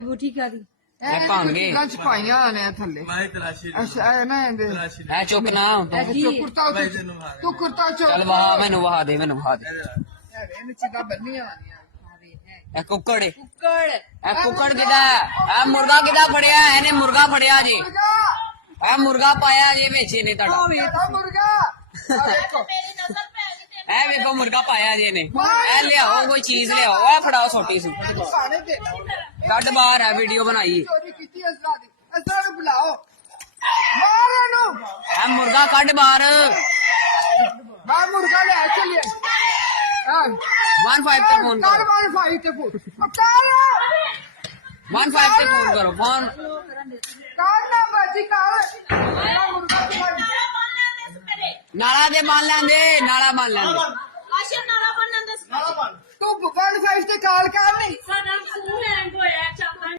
ਬੂਟੀ ਕਾਦੀ ਲੰਚ ਪਾਈਆਂ ਨੇ ਥੱਲੇ ਅੱਛਾ ਇਹ ਨਾ ਇਹਦੇ ਐ ਚੁੱਕ ਨਾ ਕੁਰਤਾ ਤੂੰ ਕੁਰਤਾ ਚੋ ਚੱਲ ਵਾਹ ਮੈਨੂੰ ਵਹਾ ਦੇ ਇਹਨੇ ਚੀਜ਼ਾਂ ਬੰਨੀਆਂ ਇਹ ਕੁੱਕੜ ਏ। ਕੁੱਕੜ ਇਹ ਕੁੱਕੜ ਕਿਦਾ ਇਹ ਮੁਰਗਾ ਕਿਦਾ ਫੜਿਆ ਇਹਨੇ ਮੁਰਗਾ ਫੜਿਆ ਜੀ ਇਹ ਮੁਰਗਾ ਪਾਇਆ ਜੇ ਵਿੱਚ ਇਹਨੇ ਤੁਹਾਡਾ ਮੁਰਗਾ ਦੇਖੋ ਇਹ ਵੇਖੋ ਮੁਰਗਾ ਪਾਇਆ ਜੇ ਇਹਨੇ ਇਹ ਲਿਆਓ ਕੋਈ ਚੀਜ਼ ਲਿਆਓ ਇਹ ਫੜਾਓ ਛੋਟੀ ਸੀ ਖਾਣੇ ਦੇ ਕੱਢ ਬਾਹਰ ਹੈ ਵੀਡੀਓ ਬਣਾਈ ਚੋਰੀ ਕੀਤੀ ਅਸਰਾ ਨੂੰ ਬੁਲਾਓ ਮਾਰ ਇਹਨੂੰ ਇਹ ਮੁਰਗਾ ਕੱਢ ਬਾਹਰ ਬਾਹਰ ਮੁਰਗਾ ਲੈ ਚੱਲੀਏ ਹਾਂ 15 ਤੇ ਫੋਨ ਕਰ ਕਰੋ ਮਾਰ ਫਾਈ ਤੇ ਫੋਨ ਕਰ 15 ਤੇ ਫੋਨ ਕਰੋ ਫੋਨ ਨਾ ਬਾਜੀ ਕਰ ਮੁਰਗਾ ਨਾਲਾ ਦੇ ਮੰਨ ਲੈਂਦੇ ਨਾਲਾ ਮੰਨ ਲੈਂਦੇ ਆਸ਼ਾ ਨਾਲਾ ਬੰਨਣ ਦਾ ਤੂੰ 15 ਤੇ ਕਾਲ ਕਰ ਨਹੀਂ ਸਾਡਾ ਫੋਨ ਹੈਂਗ ਹੋਇਆ